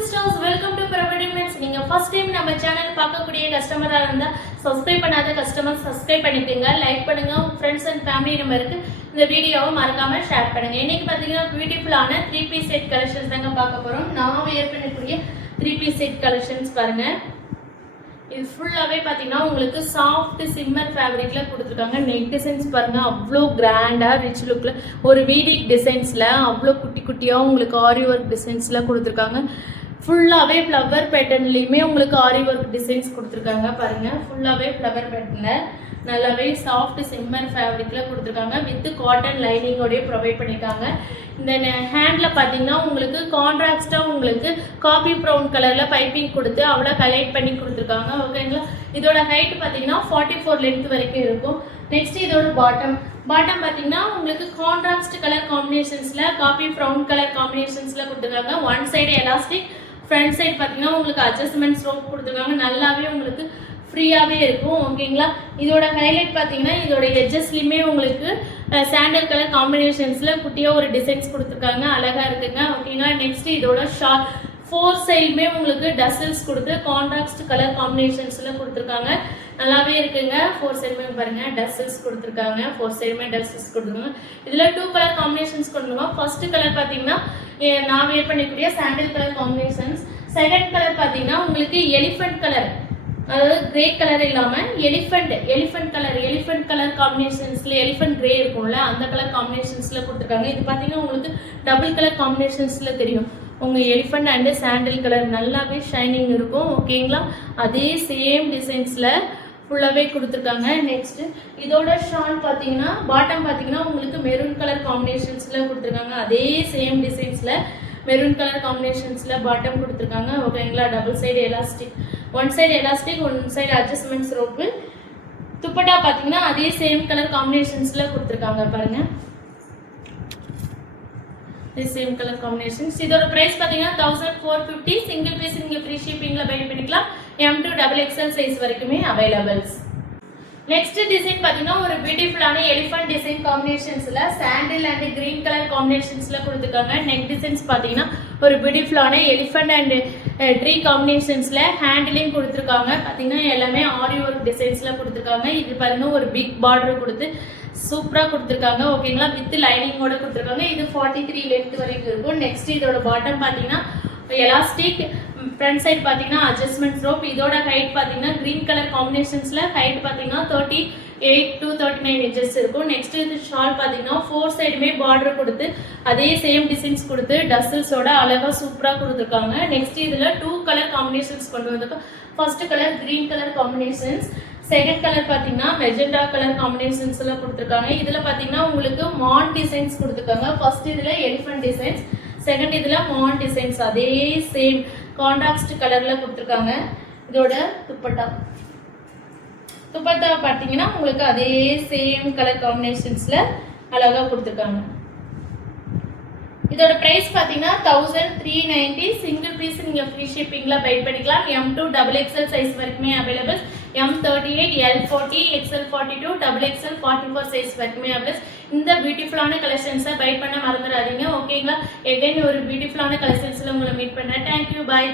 sisters, welcome to Property. நீங்க first time நம்ம channel பார்க்கக்கூடிய கஸ்டமரா இருந்தா சப்ஸ்கிரைப் பண்ணாத கஸ்டமர் சப்ஸ்கிரைப் பண்ணிக்கங்க, லைக் பண்ணுங்க, உங்க ஃப்ரெண்ட்ஸ் அண்ட் ஃபேமிலி நம்பருக்கு இந்த வீடியோவை மறக்காம ஷேர் பண்ணுங்க. இன்னைக்கு பாத்தீங்கன்னா பியூட்டிஃபுல்லான 3 பீஸ் செட் கலெக்ஷன்ஸ் தாங்க பார்க்க போறோம். நான் வியர் பண்ணக்கூடிய 3 பீஸ் செட் கலெக்ஷன்ஸ் பாருங்க. இது ஃபுல்லாவே பாத்தீங்கன்னா உங்களுக்கு சாஃப்ட் சிம்மர் ஃபேப்ரிக்ல கொடுத்துருக்காங்க. நெக் டிசைன்ஸ் பாருங்க, அவ்வளோ கிராண்டா ரிச் லுக்ல ஒரு வீடிக் டிசைன்ஸ்ல அவ்வளோ குட்டி குட்டியா உங்களுக்கு ஆரி ஒர்க் டிசைன்ஸ்ல கொடுத்துருக்காங்க. ஃபுல்லாவே ஃப்ளவர் பேட்டர்ன்லயுமே உங்களுக்கு ஆரி ஒர்க் டிசைன்ஸ் கொடுத்துருக்காங்க. பாருங்க, ஃபுல்லாவே ஃப்ளவர் பேட்டர்ன்ல நல்லாவே சாஃப்ட் சிம்மர் ஃபேப்ரிக்ல கொடுத்துருக்காங்க. வித் காட்டன் லைனிங்கோடய ப்ரொவைட் பண்ணியிருக்காங்க. இந்த ஹேண்ட்ல பார்த்தீங்கன்னா உங்களுக்கு கான்ட்ராஸ்டா உங்களுக்கு காபி ப்ரௌன் கலர்ல பைப்பிங் கொடுத்து அவ்வளோ ஹைலைட் பண்ணி கொடுத்துருக்காங்க. ஓகேங்களா, இதோட ஹைட் பார்த்தீங்கன்னா 44 லென்த் வரைக்கும் இருக்கும். நெக்ஸ்ட் இதோட பாட்டம் பார்த்தீங்கன்னா உங்களுக்கு கான்ட்ராஸ்ட் கலர் காம்பினேஷன்ஸ்ல காபி ப்ரௌன் கலர் காம்பினேஷன்ஸ்ல கொடுத்துருக்காங்க. One side elastic, front side பார்த்தீங்கன்னா உங்களுக்கு அட்ஜஸ்ட்மெண்ட் ஸ்ட்ரோக் கொடுத்துருக்காங்க. நல்லாவே உங்களுக்கு ஃப்ரீயாகவே இருக்கும். ஓகேங்களா, இதோட ஹைலைட் பார்த்தீங்கன்னா இதோட எட்ஜஸ்லையுமே உங்களுக்கு சாண்டல் கலர் காம்பினேஷன்ஸில் குட்டியாக ஒரு டிசைன்ஸ் கொடுத்துருக்காங்க. அழகாக இருக்குங்க. ஓகேங்களா, நெக்ஸ்ட் இதோட ஷார்ட் 4 சைடுமே உங்களுக்கு டசல்ஸ் கொடுத்து கான்ட்ராஸ்ட் கலர் காம்பினேஷன்ஸில் கொடுத்துருக்காங்க. நல்லாவே இருக்குங்க. 4 சைடுமே பாருங்க டசல்ஸ் கொடுத்துருக்காங்க. 4 சைடுமே டசல்ஸ் கொடுத்துருக்காங்க. இதில் 2 கலர் காம்பினேஷன்ஸ் கொடுத்துருக்கோம். ஃபர்ஸ்ட் கலர் பார்த்தீங்கன்னா நான் வேர் பண்ணிக்கூடிய sandal colour combinations. Second colour பார்த்தீங்கன்னா உங்களுக்கு எலிஃபென்ட் கலர், அதாவது கிரே கலர் இல்லாம எலிஃபென்ட் கலர் காம்பினேஷன்ஸ்ல எலிஃபென்ட் கிரே இருக்கும்ல அந்த கலர் காம்பினேஷன்ஸ்ல கொடுத்துருக்காங்க. இது பாத்தீங்கன்னா உங்களுக்கு டபுள் கலர் காம்பினேஷன்ஸ்ல தெரியும். உங்க எலிஃபென்ட் அண்ட் சாண்டில் கலர் நல்லாவே ஷைனிங் இருக்கும். ஓகேங்களா, அதே சேம் டிசைன்ஸ்ல ஃபுல்லாவே கொடுத்துருக்காங்க. நெக்ஸ்ட் இதோட ஷால் பாத்தீங்கன்னா பாட்டம் பாத்தீங்கன்னா உங்களுக்கு மெரூன் கலர் காம்பினேஷன்ஸ்ல கொடுத்துருக்காங்க. அதே சேம் டிசைன்ஸ்ல மெரூன் கலர் காம்பினேஷன்ஸ்ல பாட்டம் கொடுத்துருக்காங்க. ஓகேங்களா, double side elastic, one side elastic, one side adjustments rope. Dupatta பார்த்தீங்கன்னா அதே சேம் கலர் காம்பினேஷன்ஸ்ல கொடுத்துருக்காங்க. பாருங்க, சேம் கலர் காம்பினேஷன்ஸ். இதோட பிரைஸ் பார்த்தீங்கன்னா 1450. சிங்கிள் பீஸ் நீங்க ஃப்ரீ ஷிப்பிங்ல பை பண்ணிக்கலாம். M to XXL சைஸ் வரைக்குமே அவைலபிள்ஸ். நெக்ஸ்ட் டிசைன் பார்த்தீங்கன்னா ஒரு பியூட்டிஃபுல்லான எலிஃபென்ட் டிசைன் காம்பினேஷன்ஸ்ல சாண்டில் அண்ட் கிரீன் கலர் காம்பினேஷன்ஸ்ல கொடுத்துருக்காங்க. நெக் டிசைன்ஸ் பார்த்தீங்கன்னா ஒரு பியூட்டிஃபுல்லான எலிஃபென்ட் அண்ட் ட்ரீ காம்பினேஷன்ஸ்ல ஹேண்டிலையும் கொடுத்துருக்காங்க. பார்த்தீங்கன்னா எல்லாமே ஆரி ஒர்க் டிசைன்ஸ்ல கொடுத்துருக்காங்க. இது பாருங்க ஒரு பிக் பார்டர் கொடுத்து சூப்பரா கொடுத்துருக்காங்க. ஓகேங்களா, வித் லைனிங்கோட கொடுத்துருக்காங்க. இது 43 லென்த் வரைக்கும் இருக்கும். நெக்ஸ்ட் இதோட பாட்டம் பார்த்தீங்கன்னா எலாஸ்டிக், ஃப்ரண்ட் சைடு பார்த்தீங்கன்னா அட்ஜஸ்ட்மெண்ட் ரோப். இதோட ஹைட் பார்த்தீங்கன்னா கிரீன் கலர் காம்பினேஷன்ஸ்ல ஹைட் பார்த்தீங்கன்னா 38 to 39 இன்ச்சஸ் இருக்கும். நெக்ஸ்ட் இது ஷால் பார்த்தீங்கன்னா 4 சைடுமே பார்டர் கொடுத்து அதே சேம் டிசைன்ஸ் கொடுத்து டசல்ஸோட அழகா சூப்பரா கொடுத்துருக்காங்க. நெக்ஸ்ட் இதுல 2 கலர் காம்பினேஷன்ஸ் கொண்டு வந்திருக்கோம். First colour green colour combinations, second colour பார்த்தீங்கன்னா மெஜெண்டா கலர் காம்பினேஷன்ஸ் எல்லாம் கொடுத்துருக்காங்க. இதுல பார்த்தீங்கன்னா உங்களுக்கு மான் டிசைன்ஸ் கொடுத்துருக்காங்க. ஃபர்ஸ்ட் இதுல எலிஃபென்ட் டிசைன்ஸ், செகண்ட் இதுல மான் டிசைன்ஸ் அதே சேம் கான்ட்ராஸ்ட் கலர்ல கொடுத்துருக்காங்க. இதோட துப்பட்டா பார்த்தீங்கன்னா உங்களுக்கு அதே சேம் கலர் காம்பினேஷன்ஸ்ல அழகா கொடுத்துருக்காங்க. இதோட பிரைஸ் பார்த்தீங்கன்னா 1390. சிங்கிள் பீஸ் நீங்க ஃப்ரீ ஷிப்பிங்ல பை பண்ணிக்கலாம். M to XXL சைஸ் வரைக்குமே available. M38, L40, XL42, XXL 44 size வரைக்குமே அவைலபிள். இந்த பியூட்டிஃபுல்லான கலெக்ஷன்ஸை பை பண்ண மறந்துடாதீங்க. ஓகேங்களா, எகைன் ஒரு பியூட்டிஃபுல்லான கலெக்ஷன்ஸ்ல உங்களை மீட் பண்ணேன். தேங்க்யூ, பாய்.